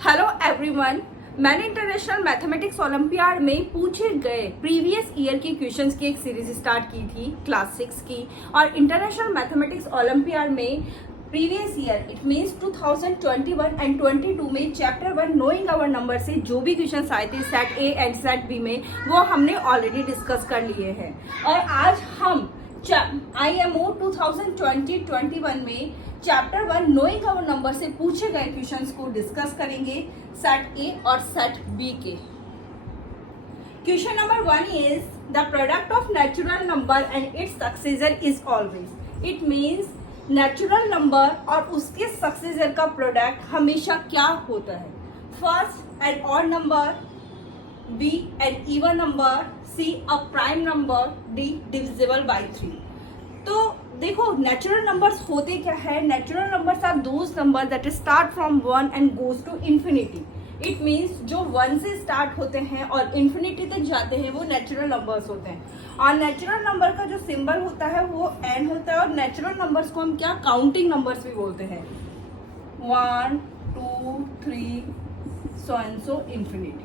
Hello everyone, मैंने international mathematics olympiad में पूछे गए प्रीवियस ईयर के क्वेश्चंस की एक सीरीज स्टार्ट की थी क्लास 6 की। और इंटरनेशनल मैथमेटिक्स ओलंपियाड में previous year it means 2021 and 22 में चैप्टर 1 नोइंग आवर नंबर से जो भी क्वेश्चंस आए थे set A and set B में, वो हमने ऑलरेडी डिस्कस कर लिए हैं। और आज हम IMO 2020-21 में चैप्टर 1 नोइंग आवर नंबर से पूछे गए क्वेश्चंस को डिस्कस करेंगे सेट ए और सेट बी के। Question number 1 is the product of natural number and its successor is always. It means natural number और उसके सक्सेसर का प्रोडक्ट हमेशा क्या होता है? First an odd number, B an even number, C a prime number, D divisible by 3। तो देखो, natural numbers होते क्या है? Natural numbers are those number that start from 1 and goes to infinity. It means जो 1 से start होते हैं और इन्फिनिटी तक जाते हैं वो नेचुरल नंबर्स होते हैं। और नेचुरल नंबर का जो सिंबल होता है वो एन होता है। और नेचुरल नंबर्स को हम क्या काउंटिंग नंबर्स भी बोलते हैं, 1 2 3 सो एंड सो इन्फिनिटी।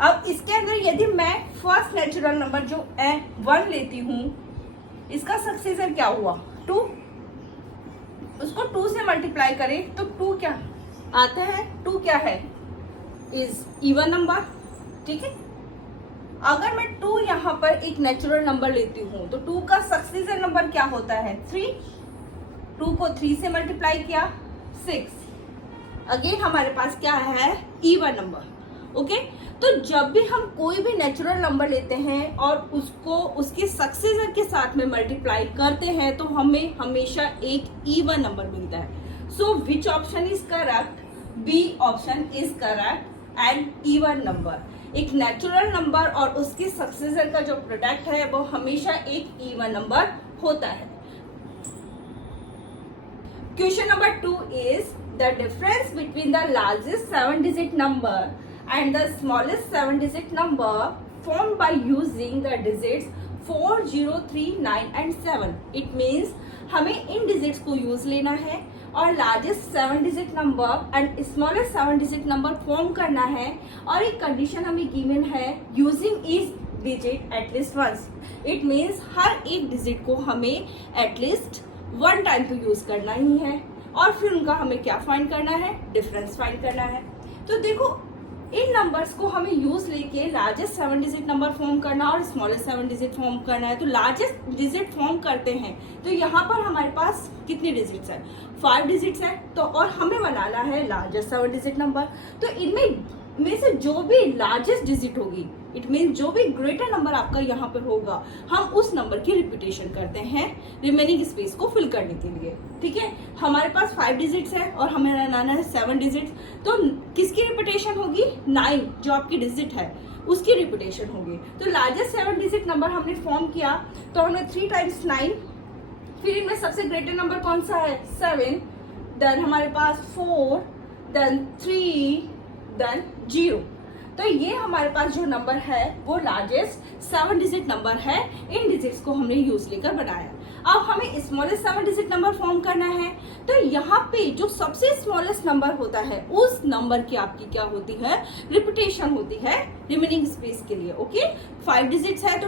अब इसके अंदर यदि मैं फर्स्ट नेचुरल नंबर जो 1 लेती हूँ, इसका सक्सेसर क्या हुआ? 2। उसको 2 से मल्टीप्लाई करें तो 2 क्या आता है? 2 क्या है? Is even number. ठीक है, अगर मैं 2 यहाँ पर एक नेचुरल नंबर लेती हूँ तो 2 का सक्सेसर नंबर क्या होता है? 3। 2 को 3 से मल्टीप्लाई किया 6। अगेन हमारे पास क्या है? Even number. ओके, तो जब भी हम कोई भी नेचुरल नंबर लेते हैं और उसको उसके सक्सेसर के साथ में मल्टीप्लाई करते हैं तो हमें हमेशा एक इवन नंबर मिलता है। So which option is correct? B option is correct and even number. एक नेचुरल नंबर और उसके सक्सेसर का जो प्रोडक्ट है वो हमेशा एक इवन नंबर होता है। Question number 2 is the difference between the largest 7 digit number and the smallest 7 digit number formed by using the digits 4, 0, 3, 9 and 7. It means हमें इन डिजिट्स को यूज लेना है और largest 7 digit number and smallest 7 digit number form करना है। और एक condition हमें गिवन है, using each digit at least once. It means हर एक डिजिट को हमें एटलीस्ट 1 टाइम तो यूज करना ही है और फिर उनका हमें क्या फाइंड करना है? डिफरेंस फाइंड करना है। तो देखो, इन नंबर्स को हमें यूज लेके लार्जेस्ट 7 डिजिट नंबर फॉर्म करना और स्मॉलेस्ट 7 डिजिट फॉर्म करना है। तो लार्जेस्ट डिजिट फॉर्म करते हैं तो यहाँ पर हमारे पास कितने डिजिट्स है? 5 डिजिट्स है। तो और हमें बनाना है लार्जेस्ट 7 डिजिट नंबर। तो इनमें से जो भी लार्जेस्ट डिजिट होगी, इट मीन जो भी ग्रेटर नंबर आपका यहाँ पर होगा, हम उस नंबर की रिपीटेशन करते हैं रिमेनिंग स्पेस को फिल करने के लिए। ठीक है, हमारे पास 5 डिजिट्स है और हमें बनाना है 7 डिजिट्स। तो किसकी रिपीटेशन होगी? 9 जो आपकी डिजिट है उसकी रिपीटेशन होगी। तो लार्जेस्ट 7 डिजिट नंबर हमने फॉर्म किया तो हमने 3 टाइम्स 9, फिर इनमें सबसे ग्रेटर नंबर कौन सा है? 7, देन हमारे पास 4, देन 3, देन 0। तो ये हमारे पास जो नंबर है वो लार्जेस्ट 7 डिजिट नंबर है। इन डिजिट्स को हमने यूज लेकर बनाया। अब हमें स्मॉलेस्ट 7 डिजिट नंबर फॉर्म करना है। तो यहाँ पे जो सबसे स्मॉलेस्ट नंबर होता है उस नंबर की आपकी क्या होती है? रिपीटेशन होती है रिमेनिंग स्पेस के लिए। ओके, 5 डिजिट्स है तो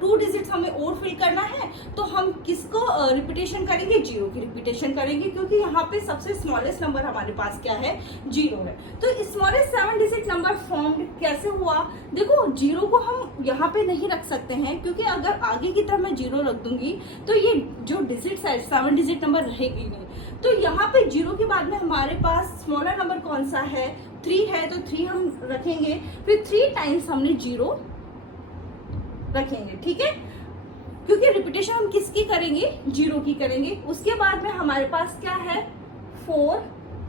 2 डिजिट्स हमें और फिल करना है। तो हम किसको रिपीटेशन करेंगे? 0 की रिपीटेशन करेंगे, क्योंकि यहाँ पे सबसे स्मॉलेस्ट नंबर हमारे पास क्या है? 0 है। तो स्मॉलेस्ट 7 डिजिट नंबर फॉर्म कैसे हुआ? देखो, 0 को हम यहाँ पे नहीं रख सकते हैं, क्योंकि अगर आगे की तरफ मैं 0 रख दूंगी तो ये जो डिजिट्स है 7 डिजिट नंबर रहेगी नहीं। तो यहाँ पे 0 के बाद में हमारे पास स्मॉलर नंबर कौन सा है? 3 है। तो 3 हम रखेंगे, फिर 3 टाइम्स हमने 0 रखेंगे। ठीक है, क्योंकि रिपीटेशन हम किसकी करेंगे? 0 की करेंगे। उसके बाद में हमारे पास क्या है? 4,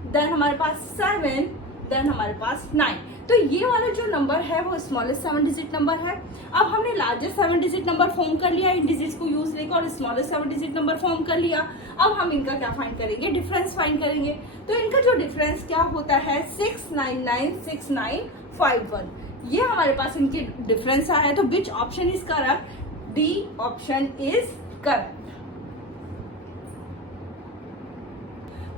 देन हमारे पास 7, देन हमारे पास 9। तो ये वाला जो नंबर है वो स्मॉलेस्ट 7 डिजिट नंबर है। अब हमने लार्जेस्ट 7 डिजिट नंबर फॉर्म कर लिया इन डिजिट्स को यूज लेकर और स्मॉलेस्ट 7 डिजिट नंबर फॉर्म कर लिया। अब हम इनका क्या फाइंड करेंगे? डिफरेंस फाइंड करेंगे। तो इनका जो डिफरेंस क्या होता है? 6996951। ये हमारे पास इनके डिफरेंस आया। तो which option is correct? D option is correct.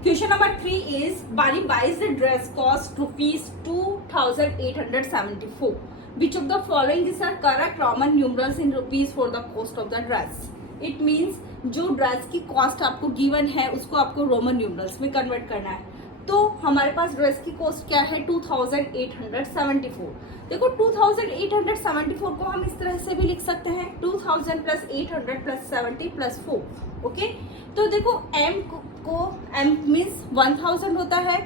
Question number 3 is Bani buys the dress cost rupees 2,874. Which of the following is the correct Roman numerals in rupees for the cost of the dress? It means जो dress की cost आपको given है उसको आपको Roman numerals में convert करना है। तो हमारे पास ड्रेस की कॉस्ट क्या है 2874। देखो 2874 को हम इस तरह से भी लिख सकते हैं 2000 प्लस 800 प्लस 70 प्लस 4। ओके, तो देखो m m मीन्स 1000 होता है,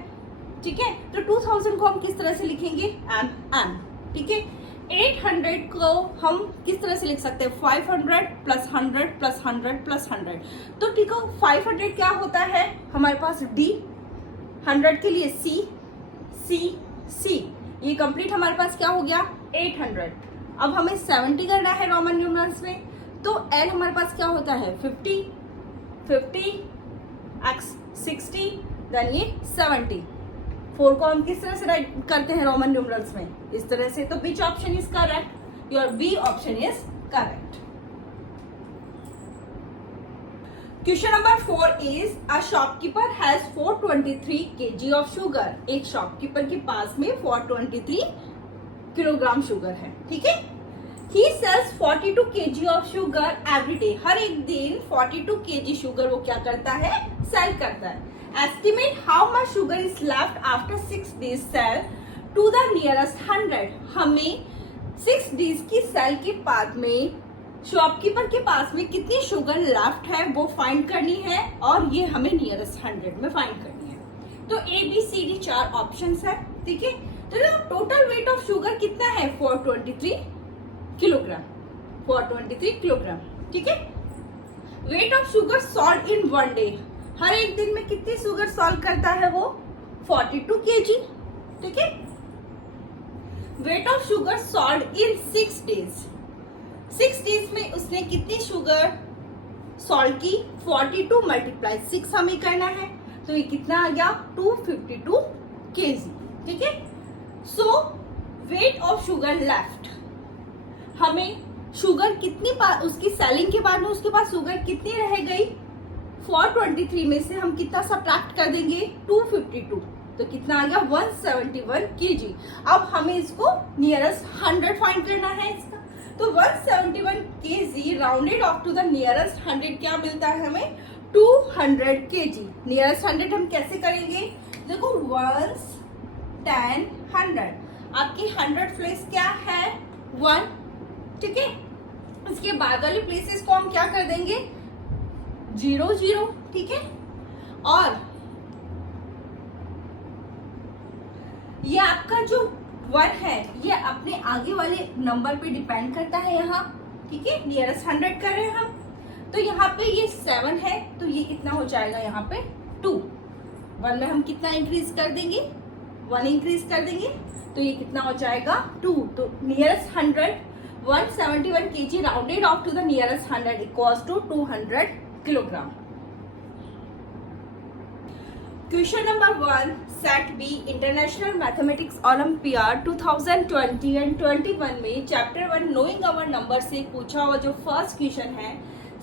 ठीक है। तो 2000 को हम किस तरह से लिखेंगे m। ठीक है, 800 को हम किस तरह से लिख सकते हैं 500 प्लस 100 प्लस 100 प्लस 100। तो ठीक है, 500 क्या होता है हमारे पास d, 100 के लिए c, ये कंप्लीट हमारे पास क्या हो गया 800। अब हमें 70 करना है रोमन न्यूमरल्स में, तो l हमारे पास क्या होता है 50 x 60 देन ये 70। 4 को हम किस तरह से राइट करते हैं रोमन न्यूमरल्स में इस तरह से। तो which option is correct? Your B option is correct. Question number 4 is a shopkeeper has 423 kg of sugar. एक शॉपकीपर के पास में 423 किलोग्राम शुगर है, ठीक है। He sells 42 kg of sugar every day. हर एक दिन 42 kg शुगर वो क्या करता है सेल करता है। Estimate how much sugar is left after 6 days sell to the nearest 100। हमें 6 days की सेल के बाद में शॉपकीपर के पास में कितनी शुगर लेफ्ट है वो फाइंड करनी है, और ये हमें नियरेस्ट 100 में फाइंड करनी है। तो A B C D 4 options है, ठीक है। तो टोटल वेट ऑफ शुगर कितना है 423 किलोग्राम, 423 किलोग्राम, ठीक है। Weight of sugar salt in 1 day. हर एक दिन में कितनी शुगर सॉल्व करता है वो 42 kg, ठीक है। Weight of sugar solve in 6 days. 6 days में उसने कितनी शुगर सॉल्व की 42 मल्टीप्लाई 6 हमें करना है, तो ये कितना आ गया 252 kg, ठीक है। सो वेट ऑफ शुगर लेफ्ट, हमें शुगर कितनी उसकी सेलिंग के बाद में उसके पास शुगर कितनी रह गई 423 में से हम कितना सब्ट्रैक्ट कर देंगे 252, तो कितना आ गया 171 kg। अब हमें इसको नियरेस्ट 100 फाइंड करना है इसका। तो 171 kg rounded off to the nearest 100 क्या मिलता है हमें 200 kg। नियरेस्ट 100 हम कैसे करेंगे, देखो 1 10 100, आपकी 100 प्लेस क्या है 1, ठीक है। इसके बाद वाले प्लेसेस को हम क्या कर देंगे 0 0, ठीक है। और ये आपका जो 1 है ये अपने आगे वाले नंबर पे डिपेंड करता है यहाँ, ठीक है। नियरेस्ट 100 कर रहे हैं हम, तो यहाँ पे ये 7 है, तो ये कितना हो जाएगा यहाँ पे 2। 1 में हम कितना इंक्रीज कर देंगे 1 इंक्रीज कर देंगे, तो ये कितना हो जाएगा 2। तो nearest 100 171 kg rounded off to the nearest 100 equals to 200 kilogram. Question number 1 Set B International Mathematics Olympiad 2020 and 21 में चैप्टर 1 Knowing Our Number से पूछा हुआ जो फर्स्ट क्वेश्चन है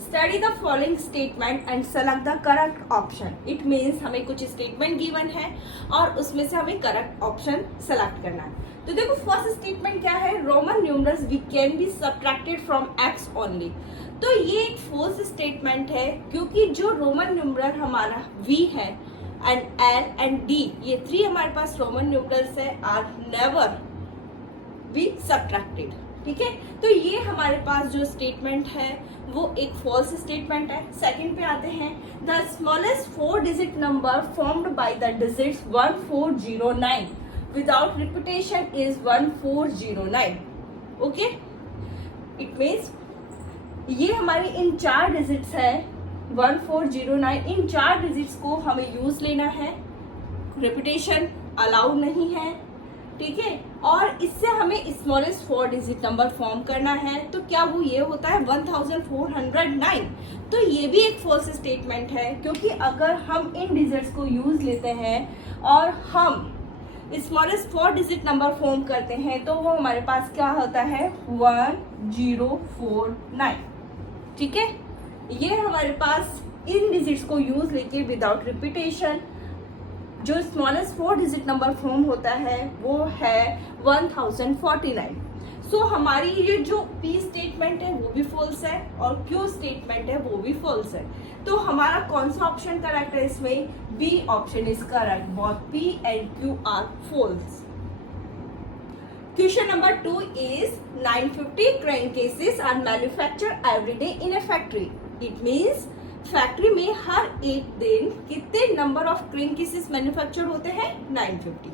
study the following statement and select the correct option. It means हमें कुछ statement given है और उसमें से हमें करेक्ट ऑप्शन सेलेक्ट करना है। तो देखो फर्स्ट स्टेटमेंट क्या है, Roman numerals we can be subtracted from X only. तो ये एक फोर्स स्टेटमेंट है क्योंकि जो रोमन न्यूमरल हमारा v है एंड l एंड d, ये 3 हमारे पास रोमन न्यूमरल्स है आर नेवर बी सब्ट्रैक्टेड, ठीक है। तो ये हमारे पास जो स्टेटमेंट है वो एक फॉल्स स्टेटमेंट है। सेकंड पे आते हैं, the smallest 4 digit number formed by the digits 1409 without repetition is 1409। Okay, it means ये हमारे इन 4 डिजिट्स है 1409, इन 4 डिजिट्स को हमें यूज लेना है, रिपीटेशन अलाउड नहीं है, ठीक है। और इससे हमें स्मॉलेस्ट 4 डिजिट नंबर फॉर्म करना है, तो क्या वो ये होता है 1409। तो ये भी एक फॉल्स स्टेटमेंट है क्योंकि अगर हम इन डिजिट्स को यूज लेते हैं और हम स्मॉलेस्ट 4 डिजिट नंबर फॉर्म करते हैं तो वो हमारे पास क्या होता है 1049, ठीक है। ये हमारे पास इन डिजिट्स को यूज लेके विदाउट रिपीटेशन जो स्मॉलेस्ट 4 डिजिट नंबर फॉर्म होता है वो है 1049। सो हमारी ये जो P स्टेटमेंट है वो भी फॉल्स है और Q स्टेटमेंट है वो भी फॉल्स है। तो हमारा कौन सा ऑप्शन करेक्ट है इसमें? B option is correct. Both P and Q are false. Question number 2 is 950 crane cases are manufactured every day in a factory. It means factory में हर एक दिन कितने number of crane cases manufacture होते हैं? 950.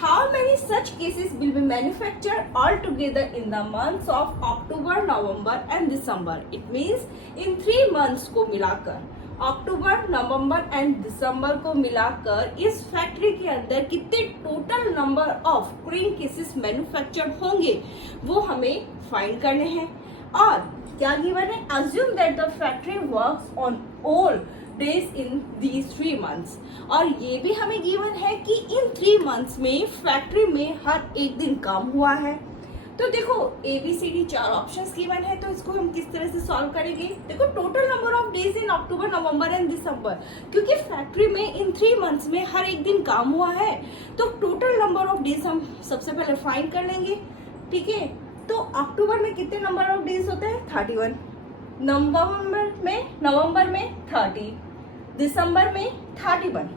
How many such cases will be manufactured all together in the months of October, November and December? It means in 3 months को मिलाकर अक्टूबर, November and दिसंबर को मिलाकर इस फैक्ट्री के अंदर कितने total number of crane cases manufacture होंगे वो हमें फाइंड करने हैं। और क्या गिवन है? Assume that the factory works on all days in these 3 months. और ये भी हमें गिवन है कि इन 3 मंथ्स में फैक्ट्री में हर एक दिन काम हुआ है। तो देखो ABCD 4 ऑप्शंस गिवन है, तो इसको हम किस तरह से सॉल्व करेंगे? देखो total number of days in October, November and December, क्योंकि फैक्ट्री में इन 3 मंथ्स में हर एक दिन काम हुआ है तो टोटल नंबर ऑफ डेज हम सबसे पहले फाइंड कर लेंगे। ठीक है, तो अक्टूबर में कितने नंबर ऑफ डेज होते हैं? 31। नवंबर में 30, दिसंबर में 31।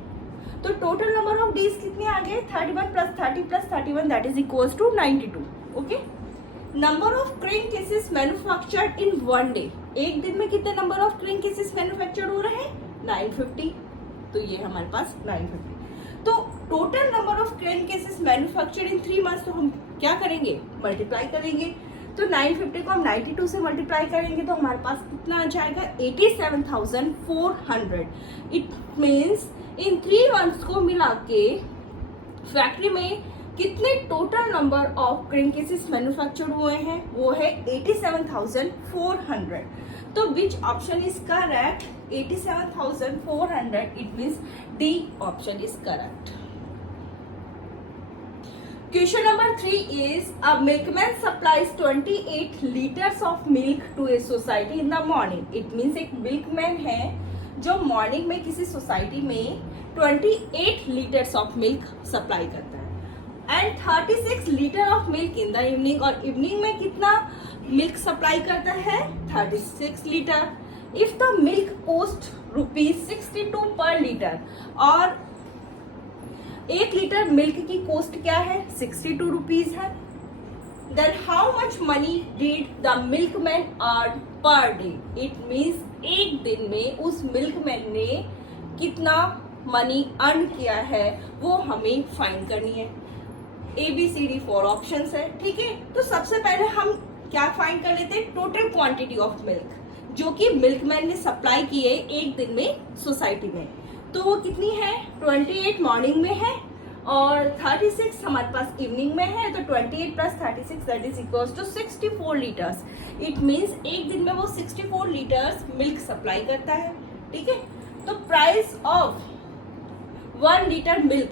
तो टोटल नंबर ऑफ डेज कितने आ गए? 31 plus 30 plus 31 that is equals to 92। Okay, number of crane cases manufactured in 1 day, एक दिन में कितने number of crane cases manufactured हो रहे हैं? 950। तो ये हमारे पास 950। तो total number of crane cases manufactured in 3 months, तो हम क्या करेंगे? मल्टीप्लाई करेंगे। तो 950 को हम 92 से मल्टीप्लाई करेंगे तो हमारे पास कितना आ जाएगा? 87,400। इट मीन्स इन 3 मंथ्स को मिला के फैक्ट्री में कितने total number of crane cases manufactured हुए हैं? वो है 87,400। तो which option is correct? 87,400। It means D option is correct. Question number 3 is a milkman supplies 28 liters of milk to a society in the morning. It means एक milkman है जो morning में किसी सोसाइटी में 28 लीटर्स ऑफ मिल्क सप्लाई करता है and 36 litre of milk in the evening. और evening में कितना मिल्क सप्लाई करता है? 36 litre. If the milk cost ₹62 पर लीटर, और 1 लीटर मिल्क की कॉस्ट क्या है? 62 रुपीज है। Then how much money did the milkman earn per day? It means एक दिन में उस मिल्कमैन ने कितना मनी अर्न किया है वो हमें फाइंड करनी है। ABCD 4 ऑप्शंस है। ठीक है, तो सबसे पहले हम क्या फाइंड कर लेते हैं? टोटल क्वांटिटी ऑफ मिल्क जो कि मिल्कमैन ने सप्लाई की है एक दिन में सोसाइटी में। तो वो कितनी है? 28 मॉर्निंग में है और 36 हमारे पास इवनिंग में है। तो 28 plus 36 that is equals to 64 litres. It means एक दिन में वो 64 लीटर्स मिल्क सप्लाई करता है। ठीक है, तो price of 1 litre milk,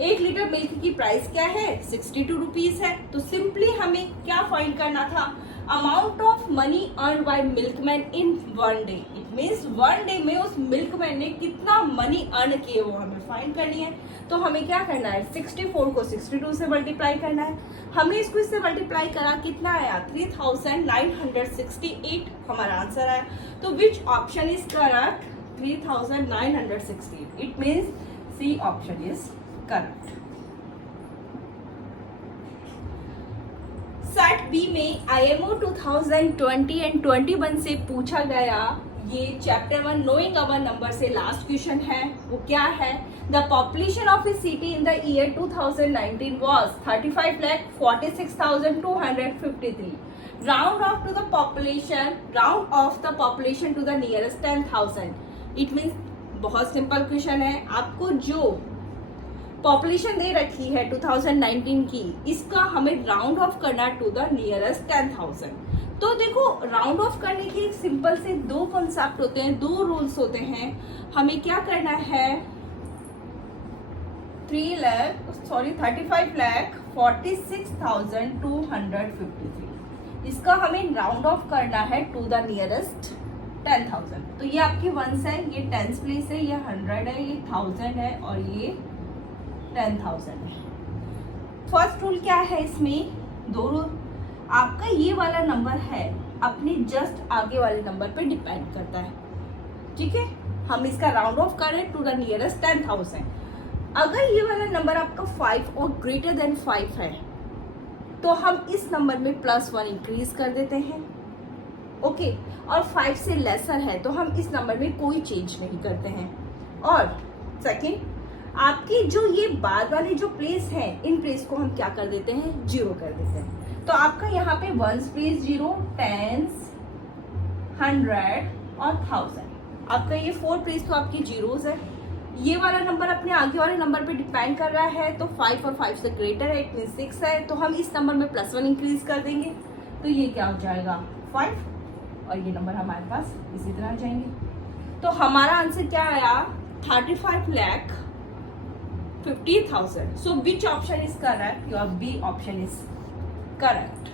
1 litre milk की प्राइस क्या है? 62 रुपीज है। तो सिंपली हमें क्या फाइंड करना था? Amount of money earn by milkman in 1 day. It means 1 day में उस मिल्कमैन ने कितना मनी अर्न किए वो हमें फाइंड करनी है। तो हमें क्या करना है? 64 को 62 से मल्टीप्लाई करना है। हमने इसको इससे मल्टीप्लाई करा, कितना आया? 3968 हमारा आंसर आया। तो which option is correct? 3968। It means C option is correct. Set B में IMO 2020 एंड 21 से पूछा गया ये चैप्टर 1 नोइंग अवर नंबर से लास्ट क्वेश्चन है। वो क्या है? The population of a city in the year 2019 was 35,46,253। Round off the population to the nearest 10,000। It means बहुत सिंपल क्वेश्चन है। आपको जो पॉपुलेशन दे रखी है 2019 की, इसका हमें राउंड ऑफ करना टू द नियरेस्ट 10,000। तो देखो राउंड ऑफ करने के एक सिंपल से 2 कॉन्सेप्ट होते हैं, 2 रूल्स होते हैं। हमें क्या करना है? 35,46,253। इसका हमें राउंड ऑफ करना है टू द नियरेस्ट 10,000। तो ये आपकी वंस है, ये टेंस प्लेस है, ये 100 है, ये 1000 है और ये 10,000 है। फर्स्ट रूल क्या है इसमें? दो रूल। आपका ये वाला नंबर है अपने जस्ट आगे वाले नंबर पे डिपेंड करता है, ठीक है। हम इसका राउंड ऑफ करें टू द नियरेस्ट 10,000। अगर ये वाला नंबर आपका 5 और ग्रेटर देन 5 है तो हम इस नंबर में +1 इंक्रीज कर देते हैं, ओके। और 5 से लेसर है तो हम इस नंबर में कोई चेंज नहीं करते हैं। और सेकंड, आपकी जो ये बाद वाले जो प्लेस हैं, इन प्लेस को हम क्या कर देते हैं? 0 कर देते हैं। तो आपका यहाँ पे वंस प्लेस 0, टेंस, 100 और 1000, आपका ये 4 प्लेस तो आपकी जीरोस है। ये वाला नंबर अपने आगे वाले नंबर पे डिपेंड कर रहा है, तो 5 और 5 से ग्रेटर है, इट मीन 6 है, तो हम इस नंबर में +1 इंक्रीज कर देंगे। तो ये क्या हो जाएगा? 5, और ये नंबर हमारे पास इसी तरह जाएंगे। तो हमारा आंसर क्या आया? 35,50,000। So which option is correct? Your B option is correct.